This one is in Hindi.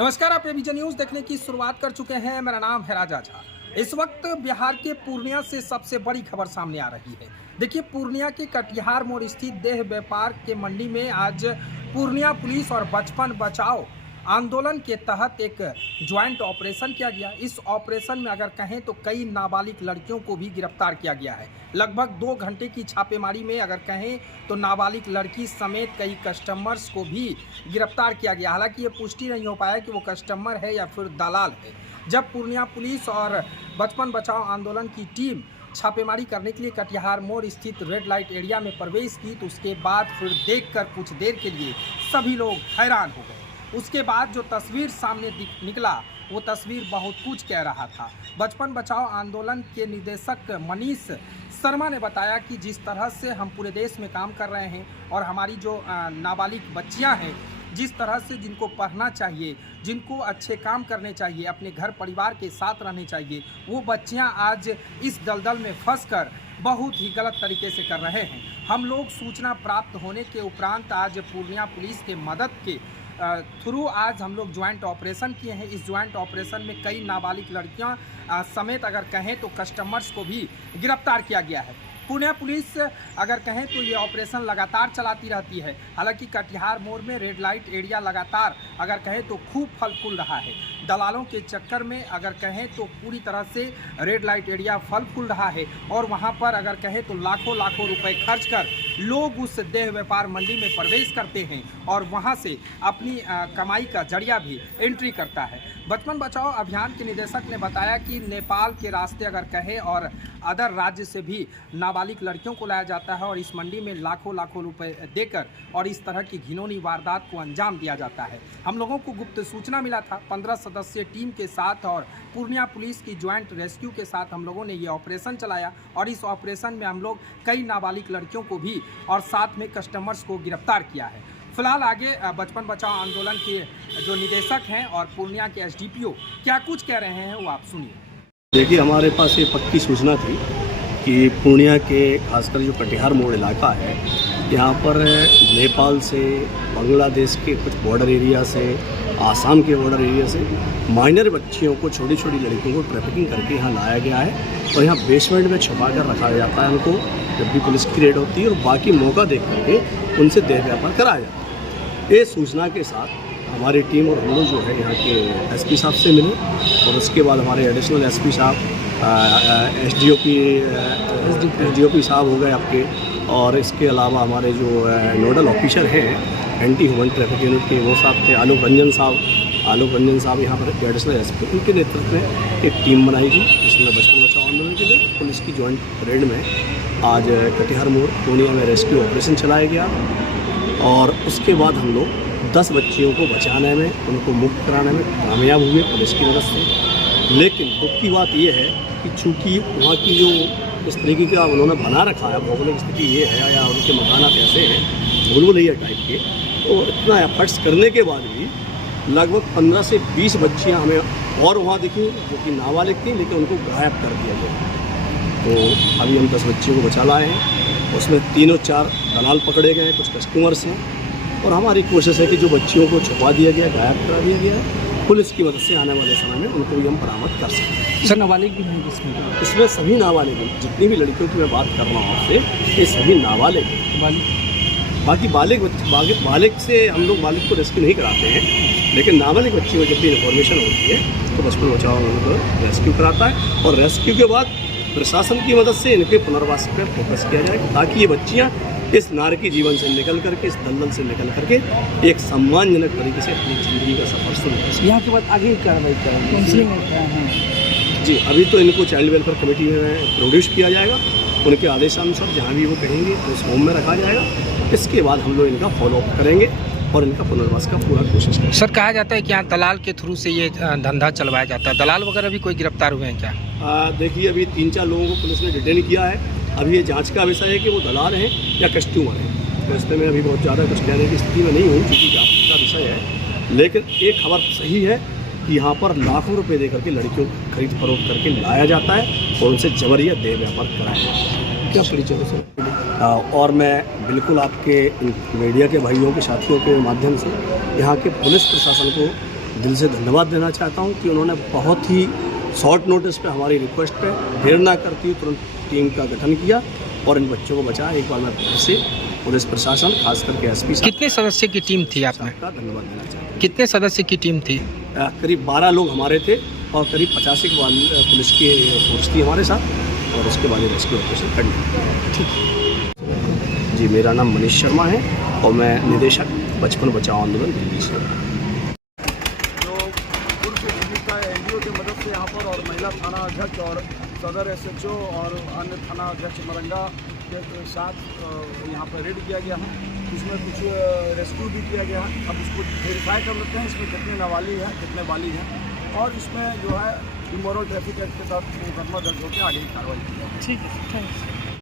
नमस्कार, आप एबीजे न्यूज देखने की शुरुआत कर चुके हैं। मेरा नाम है राजा झा। इस वक्त बिहार के पूर्णिया से सबसे बड़ी खबर सामने आ रही है। देखिए, पूर्णिया के कटिहार मोड़ स्थित देह व्यापार के मंडी में आज पूर्णिया पुलिस और बचपन बचाओ आंदोलन के तहत एक ज्वाइंट ऑपरेशन किया गया। इस ऑपरेशन में अगर कहें तो कई नाबालिग लड़कियों को भी गिरफ्तार किया गया है। लगभग 2 घंटे की छापेमारी में अगर कहें तो नाबालिग लड़की समेत कई कस्टमर्स को भी गिरफ्तार किया गया। हालांकि ये पुष्टि नहीं हो पाया कि वो कस्टमर है या फिर दलाल है। जब पूर्णिया पुलिस और बचपन बचाओ आंदोलन की टीम छापेमारी करने के लिए कटिहार मोड़ स्थित रेड लाइट एरिया में प्रवेश की तो उसके बाद फिर देखकर कुछ देर के लिए सभी लोग हैरान हो गए। उसके बाद जो तस्वीर सामने निकला वो तस्वीर बहुत कुछ कह रहा था। बचपन बचाओ आंदोलन के निदेशक मनीष शर्मा ने बताया कि जिस तरह से हम पूरे देश में काम कर रहे हैं और हमारी जो नाबालिग बच्चियां हैं, जिस तरह से जिनको पढ़ना चाहिए, जिनको अच्छे काम करने चाहिए, अपने घर परिवार के साथ रहने चाहिए, वो बच्चियां आज इस दलदल में फंसकर बहुत ही गलत तरीके से कर रहे हैं। हम लोग सूचना प्राप्त होने के उपरांत आज पूर्णिया पुलिस के मदद के थ्रू आज हम लोग ज्वाइंट ऑपरेशन किए हैं। इस ज्वाइंट ऑपरेशन में कई नाबालिग लड़कियां समेत अगर कहें तो कस्टमर्स को भी गिरफ्तार किया गया है। पूर्णिया पुलिस अगर कहें तो ये ऑपरेशन लगातार चलाती रहती है। हालांकि कटिहार मोड़ में रेड लाइट एरिया लगातार अगर कहें तो खूब फल फूल रहा है। दलालों के चक्कर में अगर कहें तो पूरी तरह से रेड लाइट एरिया फल फूल रहा है और वहां पर अगर कहें तो लाखों लाखों रुपए खर्च कर लोग उस देह व्यापार मंडी में प्रवेश करते हैं और वहां से अपनी कमाई का जरिया भी एंट्री करता है। बचपन बचाओ अभियान के निदेशक ने बताया कि नेपाल के रास्ते अगर कहें और अदर राज्य से भी नाबालिग लड़कियों को लाया जाता है और इस मंडी में लाखों लाखों रुपए देकर और इस तरह की घिनौनी वारदात को अंजाम दिया जाता है। हम लोगों को गुप्त सूचना मिला था। 15 सदस्यीय टीम के साथ और पूर्णिया पुलिस की ज्वाइंट रेस्क्यू के साथ हम लोगों ने ये ऑपरेशन चलाया और इस ऑपरेशन में हम लोग कई नाबालिग लड़कियों को भी और साथ में कस्टमर्स को गिरफ्तार किया है। फिलहाल आगे बचपन बचाओ आंदोलन के जो निदेशक हैं और पूर्णिया के एसडीपीओ क्या कुछ कह रहे हैं वो आप सुनिए। देखिए, हमारे पास ये पक्की सूचना थी कि पूर्णिया के खासकर जो कटिहार मोड़ इलाका है, यहाँ पर नेपाल से, बांग्लादेश के कुछ बॉर्डर एरिया से, आसाम के बॉर्डर एरिया से माइनर बच्चियों को, छोटी छोटी लड़कियों को ट्रैफिकिंग करके यहाँ लाया गया है और यहाँ बेसमेंट में छुपा कर रखा जाता है उनको जब भी पुलिस की रेड होती है और बाकी मौका देख करके उनसे देह व्यापार कराया जाता है। ये सूचना के साथ हमारी टीम और हम लोग जो है यहाँ के एसपी साहब से मिले और उसके बाद हमारे एडिशनल एसपी साहब, एसडीओपी साहब हो गए आपके, और इसके अलावा हमारे जो नोडल ऑफिसर हैं एंटी ह्यूमन ट्रैफिक यूनिट के वो साहब थे, आलोक रंजन साहब यहाँ पर एडिशनल एसपी, उनके नेतृत्व में एक टीम बनाई गई जिसमें बचपन बचाओ आंदोलन के लिए पुलिस की ज्वाइंट रेड में आज कटिहार मोड़ पूर्णिया में रेस्क्यू ऑपरेशन चलाया गया और उसके बाद हम लोग 10 बच्चियों को बचाने में, उनको मुक्त कराने में कामयाब हुए पुलिस की मदद से। लेकिन दुख की बात यह है कि चूँकि वहाँ की जो इस तरीके का उन्होंने बना रखा है, भौगोलिक स्थिति ये है या उनके मकानात ऐसे हैं भूलभुलैया टाइप के, तो इतना एफर्ट्स करने के बाद भी लगभग 15 से 20 बच्चियाँ हमें और वहाँ दिखी जो कि नाबालिग थी, लेकिन उनको गायब कर दिया गया। तो अभी हम 10 बच्चियों को बचा लाए हैं, उसमें 3-4 दलाल पकड़े गए हैं, कुछ कस्टमर्स हैं और हमारी कोशिश है कि जो बच्चियों को छुपा दिया गया, गायब करा दिया गया है, पुलिस की मदद से आने वाले समय में उनको भी हम बरामद कर सकें। सर, नाबालिग भी हैं इसमें सभी नाबालिग हैं, जितनी भी लड़कियों की मैं बात कर रहा हूँ आपसे, ये सभी नाबालिग हैं। बाकी बालिग से हम लोग बालिग को रेस्क्यू नहीं कराते हैं, लेकिन नाबालिग बच्ची को जब भी इन्फॉर्मेशन होती है तो बचपन बचाओ उनको रेस्क्यू कराता है और रेस्क्यू के बाद प्रशासन की मदद से इनके पुनर्वास पर फोकस किया जाए ताकि ये बच्चियाँ इस नारकी जीवन से निकल करके, इस दलदल से निकल करके एक सम्मानजनक तरीके से अपनी ज़िंदगी का सफर शुरू कर सकें। यहाँ के बाद आगे कार्रवाई करेंगे। जी, अभी तो इनको चाइल्ड वेलफेयर कमेटी में प्रोड्यूस किया जाएगा, उनके आदेशानुसार जहाँ भी वो कहेंगे तो उस होम में रखा जाएगा। इसके बाद हम लोग इनका फॉलोअप करेंगे और इनका पुनर्वास का पूरा कोशिश करेंगे। सर, कहा जाता है कि यहाँ दलाल के थ्रू से ये धंधा चलवाया जाता है, दलाल वगैरह भी कोई गिरफ्तार हुए हैं क्या? देखिए, अभी 3-4 लोगों को पुलिस ने डिटेन किया है। अभी ये जांच का विषय है कि वो दलाल हैं या कस्टमर हैं, तो इसमें मैं अभी बहुत ज़्यादा कुछ कहने की स्थिति में नहीं हूँ क्योंकि जांच का विषय है। लेकिन एक खबर सही है कि यहाँ पर लाखों रुपए दे करके लड़कियों को खरीद फरोख्त करके लाया जाता है और उनसे जबरिया देह व्यापार कराया जाता है। क्या परिचय सर? और मैं बिल्कुल आपके मीडिया के भाइयों के साथियों के माध्यम से यहाँ के पुलिस प्रशासन को दिल से धन्यवाद देना चाहता हूँ कि उन्होंने बहुत ही शॉर्ट नोटिस पे हमारी रिक्वेस्ट पे देर ना करती हुई तुरंत टीम का गठन किया और इन बच्चों को बचाया। एक बार मैं फिर से पुलिस प्रशासन खास करके एसपी साहब कितने सदस्य की टीम थी आपने? का धन्यवाद देना चाहता हूँ। कितने सदस्य की टीम थी? करीब 12 लोग हमारे थे और करीब 85 पुलिस की फोर्स थी हमारे साथ और उसके बाद रेस्क्यू ऑपरेशन करनी। जी, मेरा नाम मनीष शर्मा है और मैं निदेशक बचपन बचाओ आंदोलन दिल्ली से। जो पूर्व जीविका एनजीओ की मदद से यहाँ पर और महिला थाना अध्यक्ष और सदर एसएचओ और अन्य थाना अध्यक्ष मरंगा के साथ यहाँ पर रेड किया गया है। इसमें कुछ रेस्क्यू भी किया गया है। अब इसको वेरीफाई कर लेते हैं इसमें कितने नाबालिग हैं कितने बालिग हैं और इसमें जो है इमोरल ट्रैफिक एक्ट के साथ मुकदमा दर्ज होकर आगे की कार्रवाई की जाएगी। ठीक है, थैंक्स।